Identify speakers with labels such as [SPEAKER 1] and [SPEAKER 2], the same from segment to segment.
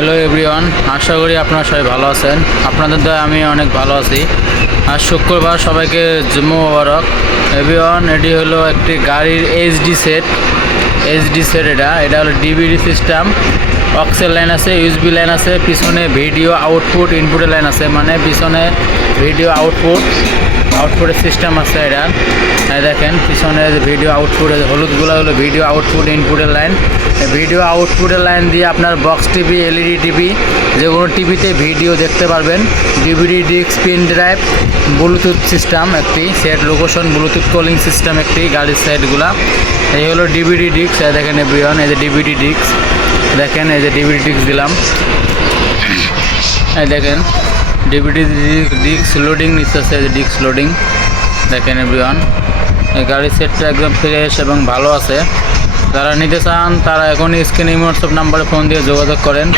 [SPEAKER 1] Hello everyone আশা করি আপনারা সবাই ভালো আছেন। আপনাদের দয়া আমি অনেক ভালো আছি। আর শুক্রবার, সবাইকে জুম্মু মোবারক। এভরিওয়ান এটি হলো একটি গাড়ির এইচডি সেট এইচডি সেট এটা। এটা হলো ডিবিডি সিস্টেম অক্সেল লাইন আছে, ইউএসবি লাইন আছে, পিছনে ভিডিও আউটপুট, ইনপুটের লাইন আছে মানে পিছনে ভিডিও আউটপুট, আউটপুটের সিস্টেম আছে এটা। দেখেন, পিছনে ভিডিও আউটপুট হলুদগুলো হলো ভিডিও আউটপুট, ইনপুটের লাইন। ভিডিও আউটপুটের লাইন দিয়ে আপনার বক্স টিভি, এলইডি টিভি, যে কোনো টিভিতে ভিডিও দেখতে পারবেন। DVD, disc, pen drive, Bluetooth system একটি, set location, Bluetooth calling system একটি, গাড়ির সেটগুলা এই হলো ডিভিডি ডিস্ক দেখেন এভরিওয়ান, এই যে ডিভিডি ডিস্ক। দেখেন এই যে ডিভিডি ডিস্ক দিলাম। এই দেখেন ডিভিডি ডিস্ক লোডিং নিচ্ছে ডিস্ক লোডিং দেখেন এভরিওয়ান এই গাড়ির সেটটা একদম ফ্রেশ এবং ভালো আছে। যারা নিতে চান, তারা এখনই স্ক্রিনে হোয়াটসঅ্যাপ নাম্বারে ফোন দিয়ে যোগাযোগ করেন।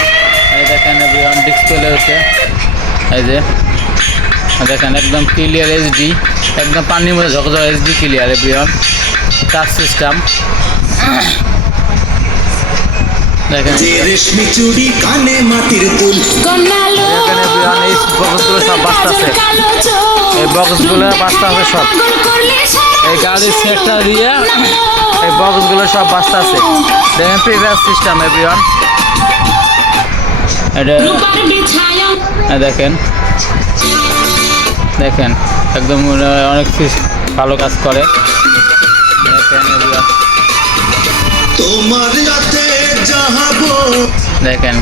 [SPEAKER 1] এই দেখেন এভরিওয়ান ডিসপ্লে হচ্ছে এই যে দেখেন একদম ক্লিয়ার এইচডি একদম পানির মধ্যে ঝকঝক HD clear everyone touch system
[SPEAKER 2] যে রেশমি চুড়ি কানে মাটির দুল
[SPEAKER 1] এখানে বিহান এই বক্সগুলো সব বাঁচতেছে। এই বক্সগুলো বাঁচতেছে সব। এই গাড়ির সেটটা দিয়ে এই বক্সগুলো সব বাঁচতেছে। দেখেন প্রিভিয়াস সিস্টেম এভরিওয়ান এটা দেখেন। দেখেন একদম অনেক ভালো কাজ করে। দেখেন
[SPEAKER 2] তোমার রাতে
[SPEAKER 1] দেখেন।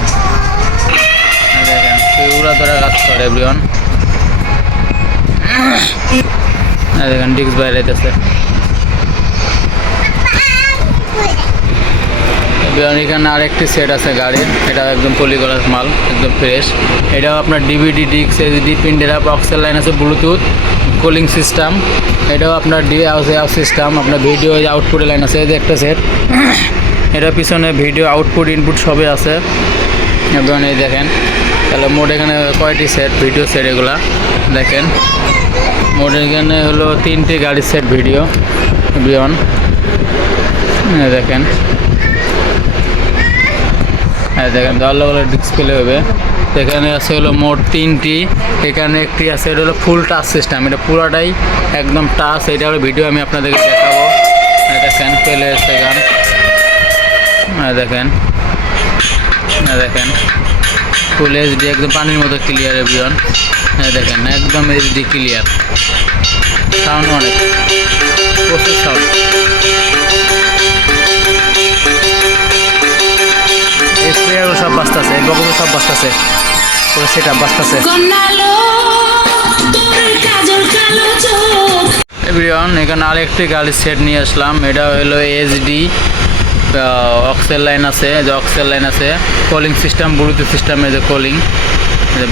[SPEAKER 1] দেখেন, পুরা ধরে কাজ করে এভরিওয়ান দেখেন, ডিস্ক বাইরেতেছে। এবার এখানে আরেকটি সেট আছে গাড়ির। এটা একদম পলিগলাস মাল, একদম ফ্রেশ এটাও আপনার ডিভিডি ডিস্ক এসডি পিন্ডেরা বক্সের লাইন আছে ব্লুটুথ কুলিং সিস্টেম এটাও আপনার ডি সিস্টেম আপনার ভিডিও আউটপুটের লাইন আছে, এই যে একটা সেট এটা পিছনে ভিডিও আউটপুট ইনপুট সবই আছে। এবং এই দেখেন, তাহলে মোট এখানে কয়টি সেট ভিডিও সেট এগুলা, দেখেন। মোট এখানে হলো তিনটি গাড়ির সেট ভিডিও বিয়ন দেখেন। হ্যাঁ দেখেন আলাদা ডিসপ্লে হবে। এখানে আছে হলো মোট তিনটি, এখানে একটি আছে, এটা হলো ফুল টাচ সিস্টেম এটা পুরোটাই একদম টাচ এটা হলো ভিডিও আমি আপনাদেরকে দেখাবো। দেখেন পেলে এসে গান। দেখেন। দেখেন। ফুল এইচডি একদম পানির মতো ক্লিয়ার এভিয়ন দেখেন একদম এইচডি ক্লিয়ার সাউন্ড অনেক। প্রচুর সাউন্ড স্প্রেয়ারও সব বাঁচতেছে বকগুলো সব বাঁচতেছে পুরো সেট আপ বাঁচতেছে এভরিওয়ান এখানে আরেকটি গাড়ির সেট নিয়ে আসলাম। এটা হলো এইচডি অক্সেল লাইন আছে যে অক্সেল লাইন আছে। কলিং সিস্টেম ব্লুটুথ সিস্টেমে যে কলিং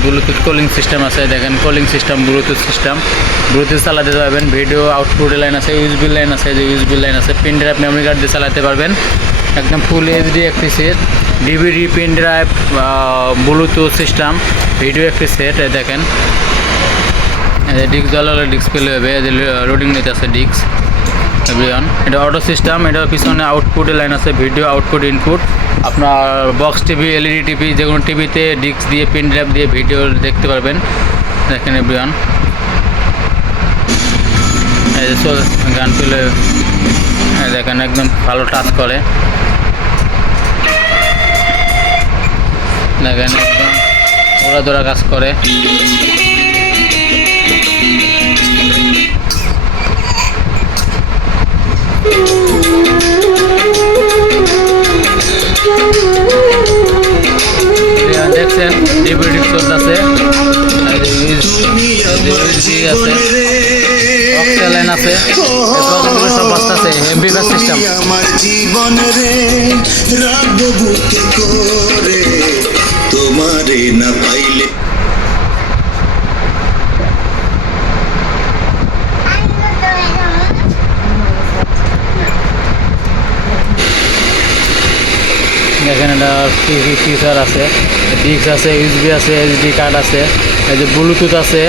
[SPEAKER 1] ব্লুটুথ কলিং সিস্টেম আছে দেখেন calling system Bluetooth system Bluetooth চালাতে পারবেন ভিডিও আউটপুট লাইন আছে ইউএসবি লাইন আছে যে ইউএসবি লাইন আছে। পেন ড্রাইভ মেমোরি কার্ড দিয়ে চালাতে পারবেন। একদম ফুল এইচডি একটি set DVD pen drive Bluetooth system video একটি সেট দেখেন। ডিস্ক জ্বালালে ডিসপ্লে হবে এই যে লোডিং নিতে আছে ডিস্ক এভরিওয়ান, এটা অটো সিস্টেম এটা পিছনে আউটপুটের লাইন আছে ভিডিও আউটপুট ইনপুট আপনার বক্স টিভি এলইডি টিভি যে কোনো টিভিতে ডিস্ক দিয়ে পেন ড্রাইভ দিয়ে ভিডিও দেখতে পারবেন। দেখেন এভরিওয়ান। গান এই দেখেন একদম ভালো টাচ করে। দেখেন একদম ওরা ধরা কাজ করে। দেখছেন ডিভিডি চলতেছে
[SPEAKER 2] তুমি আমার জীবন রে
[SPEAKER 1] অক্সিজেন আছে সব বাঁচতেছে এমবি ব্যাস সিস্টেম
[SPEAKER 2] আমার জীবন রে রাখব বুকে করে তোমারে না পাইলে
[SPEAKER 1] টিভি ফিচার আছে ডিস্ক আছে ইউএসবি আছে এইচডি কার্ড আছে, এই যে ব্লুটুথ আছে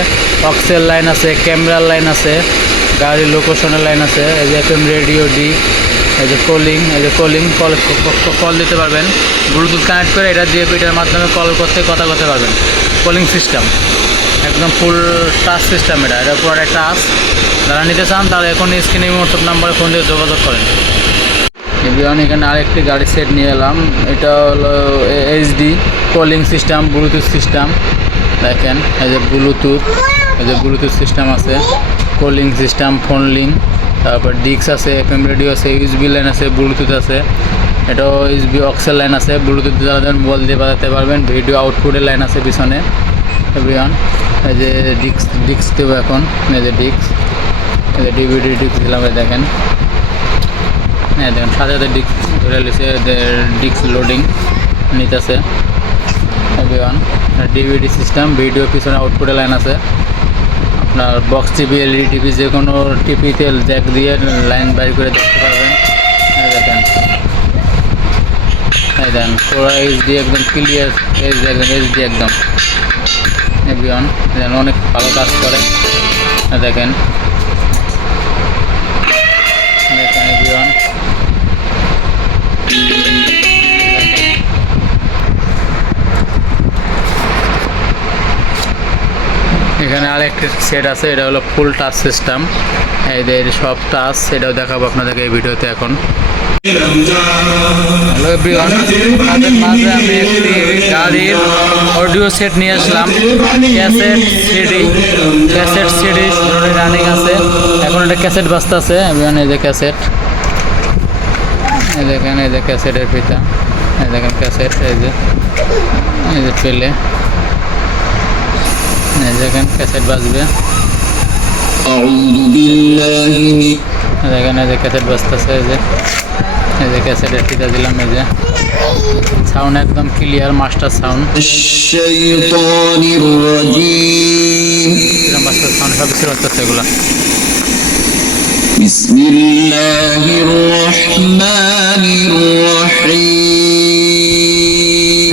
[SPEAKER 1] অক্সেল লাইন আছে ক্যামেরার লাইন আছে, গাড়ির লোকেশনের লাইন আছে, এই যে এফএম রেডিও ডি এই যে কলিং এই যে কলিং কল কল দিতে পারবেন। ব্লুটুথ কানেক্ট করে এটা দিয়ে এটার মাধ্যমে কল করতে, কথা করতে পারবেন। কলিং সিস্টেম একদম ফুল টাচ সিস্টেম এটা। এটা পুরো টাচ যারা নিতে চান তারা এখন স্ক্রিনে হোয়াটসঅ্যাপ নাম্বারে ফোন দিয়ে যোগাযোগ করেন। এবিওন এখানে আরেকটি গাড়ি সেট নিয়ে এলাম। এটা হলো HD calling system Bluetooth system দেখেন, এই যে ব্লুটুথ এই যে ব্লুটুথ সিস্টেম আছে। কলিং সিস্টেম ফোন লিঙ্ক তারপর ডিক্স আছে এফএম রেডিও আছে ইউএসবি লাইন আছে ব্লুটুথ আছে। এটাও ইউএসবি অক্সেল লাইন আছে ব্লুটুথ দেন মোবাইল দিয়ে বাজাতে পারবেন ভিডিও আউটপুটের লাইন আছে পিছনে। এভরিওয়ান এই যে ডিক্স ডিক্স দেবো এখন, এই যে ডিক্স এই যে ডিভিডি ডিক্স দিলাম দেখেন। হ্যাঁ দেখেন, সাথে সাথে ডিক্স ধরে লিছে ডিক্স লোডিং নিতেছে। এভরিওয়ান ডিভিডি সিস্টেম ভিডিও পিছনে আউটপুটে লাইন আছে। আপনার বক্স টিভি এলইডি টিভি যে কোনো টিভিতে জ্যাক দিয়ে লাইন বাইর করে দেখতে পারবেন। দেখেন। দেখেন পুরো এইচডি একদম ক্লিয়ার এইচ ডি একদম এইচডি একদম। এভরিওয়ান দেখেন, অনেক ভালো কাজ করে। দেখেন এখানে আরেকটি সেট আছে, এটা হলো ফুল টাচ সিস্টেম এদের সব টাচ এটাও দেখাবো আপনাদেরকে এই ভিডিওতে এখন। হ্যালো এভরিওয়ান তাদের মাঝে আমি একটি গাড়ির অডিও সেট নিয়ে আসলাম। Cassette CD cassette CD running আছে। এখন এটা ক্যাসেট বাজতে আছে এভরিওয়ান এই যে ক্যাসেট এই দেখেন, এই যে ক্যাসেটের ফিতা এই দেখেন ক্যাসেট এই যে এই যে পেলে। দেখেন ক্যাসেট বাজবে
[SPEAKER 2] أعوذ بالله من
[SPEAKER 1] এই দেখেন এই যে ক্যাসেট বাজতেছে এই যে এই যে ক্যাসেটের ফিতা দিলাম এই যে সাউন্ড একদম ক্লিয়ার মাস্টার সাউন্ড
[SPEAKER 2] الشيطان الرجيم
[SPEAKER 1] কিরম বাজতেছে সাউন্ড সব কিছু বাজতেছে এগুলো
[SPEAKER 2] بسم الله الرحمن الرحيم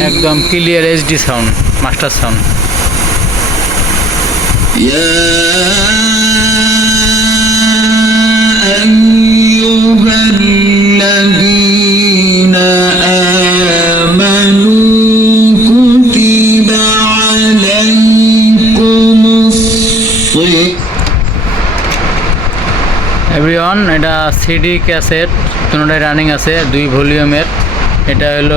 [SPEAKER 1] একদম
[SPEAKER 2] clear HD sound master sound
[SPEAKER 1] everyone এটা সিডি ক্যাসেট দুটোটাই রানিং আছে, দুই ভলিউমের এটা হলো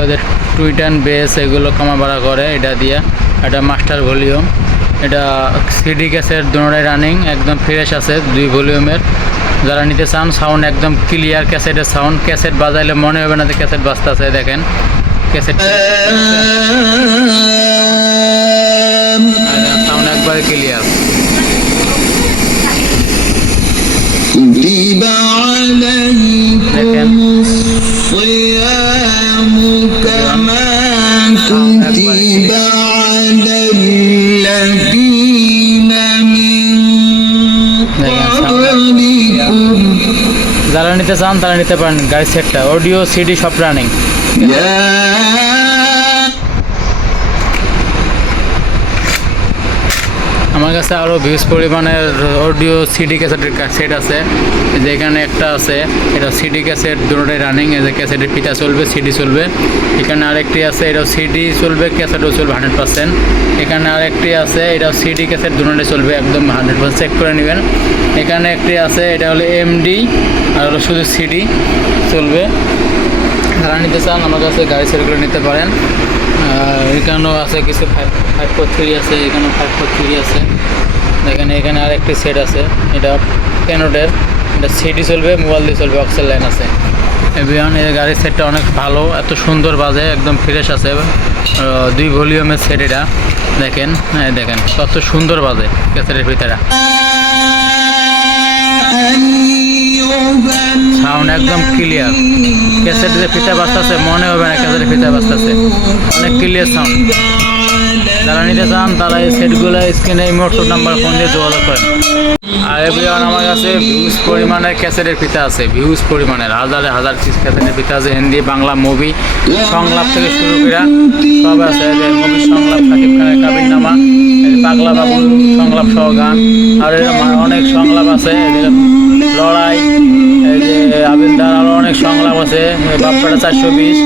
[SPEAKER 1] টুইটান বেস এগুলো কমা বাড়া করে, এটা দিয়ে। এটা মাস্টার ভলিউম এটা সিডি ক্যাসেট দুনোটাই রানিং একদম ফ্রেশ আছে দুই ভলিউমের যারা নিতে চান সাউন্ড একদম ক্লিয়ার ক্যাসেটের সাউন্ড ক্যাসেট বাজাইলে মনে হবে না যে ক্যাসেট বাজতে আছে দেখেন ক্যাসেট সাউন্ড একবারে ক্লিয়ার নিতে চান তারা নিতে পারেন গাড়ির সেটটা। অডিও সিডি সব রানিং আমার কাছে আরও ভিউজ পরিমাণের অডিও সিডি ক্যাসেটের সেট আছে, এই যে এখানে একটা আছে, এটা সিডি ক্যাসেট, দুটোটাই রানিং যে ক্যাসেটের পিতা চলবে, সিডি চলবে। এখানে আরেকটি আছে, এটাও সিডি চলবে, ক্যাসেটও চলবে হান্ড্রেড পার্সেন্ট এখানে আরেকটি আছে, এটাও সিডি ক্যাসেট, দুটোটাই চলবে একদম হান্ড্রেড পার্সেন্ট চেক করে নেবেন। এখানে একটি আছে, এটা হলো এমডি আর হলো শুধু সিডি চলবে। যারা নিতে চান, আমার কাছে গাড়ি সেটগুলো নিতে পারেন। এখানেও আছে কিছু ফাইভ ফাইভ ফোর থ্রি আছে, এখানেও ফাইভ ফোর থ্রি আছে। দেখেন, এখানে আরেকটি সেট আছে। এটা ক্যানোডের এটা সিডি চলবে মোবাইল দিয়ে চলবে, অক্সেল লাইন আছে। এভিয়ন এই গাড়ির সেটটা অনেক ভালো, এত সুন্দর বাজে, একদম ফ্রেশ আছে। দুই ভলিউমের সেট এটা। দেখেন হ্যাঁ দেখেন, কত সুন্দর বাজে ক্যাসেটের ভিতরে। সাউন্ড একদম ক্লিয়ার ক্যাসেটের ফিতা বাজতেছে, মনে হবে না ক্যাসেটের ফিতা বাজতেছে। অনেক ক্লিয়ার সাউন্ড যারা নিতে চান, তারা এই সেটগুলো স্ক্রিনে এই হোয়াটসঅ্যাপ নাম্বার ফোন দিয়ে যোগাযোগ করেন। আর এভরিওয়ান আমার কাছে ভিউজ পরিমাণের ক্যাসেটের ফিতা আছে ভিউজ পরিমাণের, হাজারে হাজার পিস ক্যাসেটের ফিতা আছে, হিন্দি, বাংলা মুভি সংলাপ থেকে শুরু করে সব আছে। মুভি সংলাপ, সাকিব খানের কাবির নামা পাগলা বাবু সংলাপ সহ গান, আর অনেক সংলাপ আছে। যে লড়াই আরও আবিলদার আরও অনেক সংলাপ আছে বাপ্পাটা চারশো বিশ,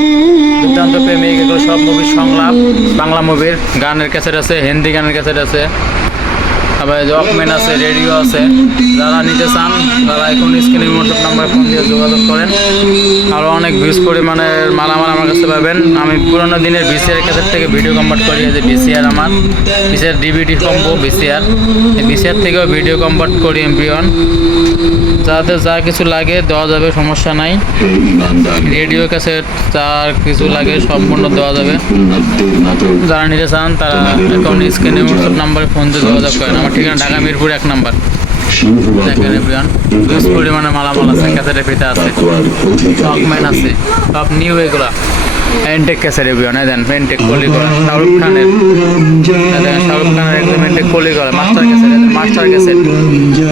[SPEAKER 1] দুর্দান্ত প্রেমিক, এগুলো সব মুভির সংলাপ, বাংলা মুভির গানের ক্যাসেট আছে, হিন্দি গানের ক্যাসেট আছে। আবার ওয়াকম্যান আছে, রেডিও আছে। যারা নিতে চান, তারা এখন স্ক্রিনে হোয়াটসঅ্যাপ নাম্বার ফোন দিয়ে যোগাযোগ করেন। আরও অনেক ভিউজ পরিমাণের মালামাল আমার কাছে পাবেন। আমি পুরোনো দিনের ভিসিআর ক্যাসেট থেকে ভিডিও কনভার্ট করি যে ভিসিআর আমার। VCR DVD combo VCR VCR থেকেও ভিডিও কনভার্ট করি এমপি ওয়ান যাতে যা কিছু লাগে দেওয়া যাবে, সমস্যা নাই। রেডিও ক্যাসেট যার কিছু লাগে সম্পূর্ণ দেওয়া যাবে। যারা নিতে চান, তারা এখন স্ক্রিনে হোয়াটসঅ্যাপ নাম্বারে ফোন দিয়ে যোগাযোগ করেন। আমার ঠিকানা ঢাকা মিরপুর এক নাম্বার। দেখেন পরিমাণে মালামাল আছে ক্যাসেটের ফিতা আছে শকম্যান আছে, সব নিউ এগুলা। এনটেক ক্যাসেট এভরিওয়ান দেন এনটেক কলি শাহরুখ খানের শাহরুখ খানের একদম এনটেক কলি মাস্টার ক্যাসেট মাস্টার ক্যাসেট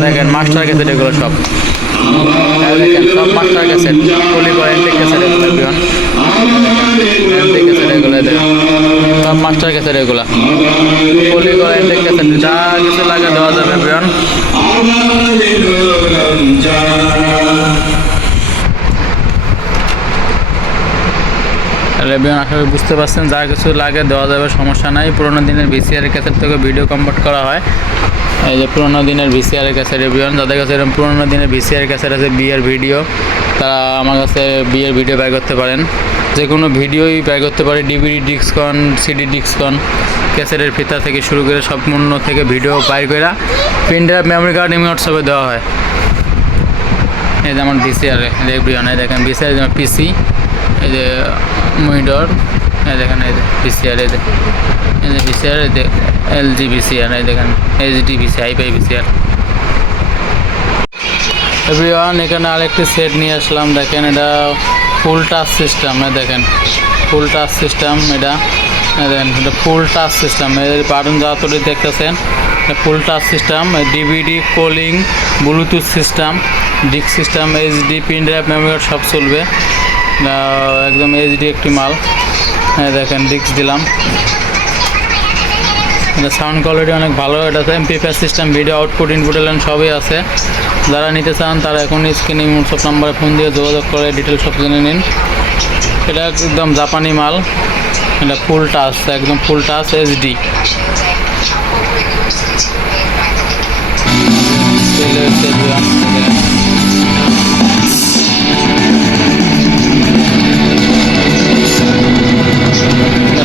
[SPEAKER 1] দেখেন মাস্টার ক্যাসেট এগুলো সব। দেখেন, সব মাস্টার ক্যাসেট কলি এনটেক ক্যাসেট এভরিওয়ান। মাস্টার ক্যাসেট এগুলা করা এনটেক যা কিছু লাগে দেওয়া যাবে আশা করি বুঝতে পারছেন যা কিছু লাগে দেওয়া যাবে সমস্যা নাই পুরোনো দিনের ভিসিআর ক্যাসেট থেকে ভিডিও কনভার্ট করা হয় এই যে পুরোনো দিনের ভিসিআর ক্যাসেট রেবিয়ন যাদের কাছে এরকম পুরোনো দিনের ভিসিআর ক্যাসেট আছে বিয়ের ভিডিও তারা আমার কাছে বিয়ের ভিডিও বাই করতে পারেন যে কোনো ভিডিওই বাই করতে পারে, ডিভিডি, ডিস্কন, সিডি, ডিস্কন, ক্যাসেটের ফিতা থেকে শুরু করে সম্পূর্ণ থেকে ভিডিও বাই করে পেন ড্রাইভ, মেমোরি কার্ড, এমনি হোয়াটসঅ্যাপে দেওয়া হয়। এই যে আমার ভিসিআর রেবিয়ন এই দেখেন ভিসিআর যেমন পিসি, এই যে মনিটর, এই দেখেন, এই যে ভিসিআর, এই যে এই যে ভিসিআর, এই যে এলজি ভিসিআর, এই দেখেন HD VC hi-fi VCR. Everyone এখানে আরেকটি সেট নিয়ে আসলাম, দেখেন এটা ফুল টাচ সিস্টেম দেখেন। ফুল টাচ সিস্টেম এটা। দেখেন, এটা ফুল টাচ সিস্টেম এর বাটন যতটি দেখতেছেন full touch system DVD calling Bluetooth system ডিক system HD pen drive memory সব চলবে। একদম এইচডি একটি মাল। হ্যাঁ দেখেন ডিক্স দিলাম। সাউন্ড কোয়ালিটি অনেক ভালো এটাতে এমপি প্যাস সিস্টেম ভিডিও আউটপুট ইনপুট এলেন সবই আছে। যারা নিতে চান তারা এখন স্ক্রিনে হোয়াটসঅ্যাপ নাম্বারে ফোন দিয়ে যোগাযোগ করে ডিটেল সব জেনে নিন। এটা একদম জাপানি মাল, এটা ফুল টাচ একদম full touch HD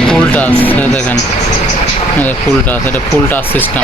[SPEAKER 1] full touch দেখেন। ফুল টাচ এটা ফুল টাচ সিস্টেম